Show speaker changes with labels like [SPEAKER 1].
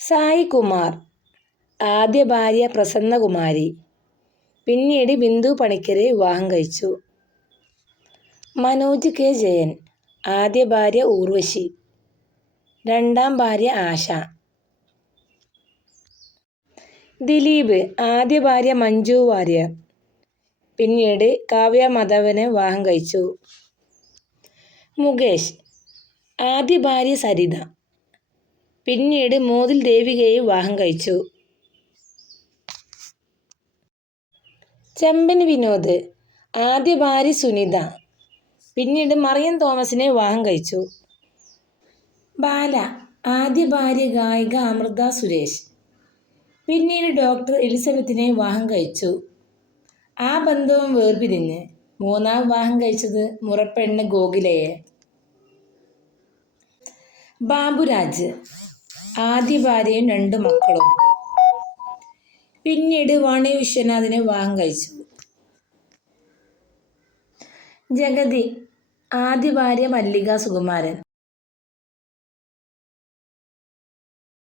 [SPEAKER 1] സായി കുമാർ ആദ്യ ഭാര്യ പ്രസന്നകുമാരി. പിന്നീട് ബിന്ദു പണിക്കരെ വിവാഹം കഴിച്ചു. മനോജ് കെ. ജയൻ ആദ്യ ഭാര്യ ഊർവശി. രണ്ടാം ഭാര്യ ആശ. ദിലീപ് ആദ്യ ഭാര്യ മഞ്ജു വാര്യർ. പിന്നീട് കാവ്യ മാധവനെ വിവാഹം കഴിച്ചു. മുകേഷ് ആദ്യ ഭാര്യ സരിത. പിന്നീട് മോതിൽ ദേവികയെ വിവാഹം കഴിച്ചു. ചെമ്പൻ വിനോദ് ആദ്യ ഭാര്യ സുനിത പിന്നീട് മറിയം തോമസിനെ വിവാഹം കഴിച്ചു. ബാല ആദ്യ ഭാര്യ ഗായിക അമൃത സുരേഷ് പിന്നീട് ഡോക്ടർ എലിസബത്തിനെ വിവാഹം കഴിച്ചു. ആ ബന്ധവും വേർപിരിഞ്ഞ് മൂന്നാം വിവാഹം കഴിച്ചത് മുറപ്പെണ്ണ് ഗോകുലയെ. ബാബുരാജ് ആദ്യ ഭാര്യയും രണ്ട് മക്കളും. പിന്നീട് വാണി വിശ്വനാഥിനെ വിവാഹം കഴിച്ചു. ജഗതി ആദ്യ ഭാര്യ മല്ലിക സുകുമാരൻ.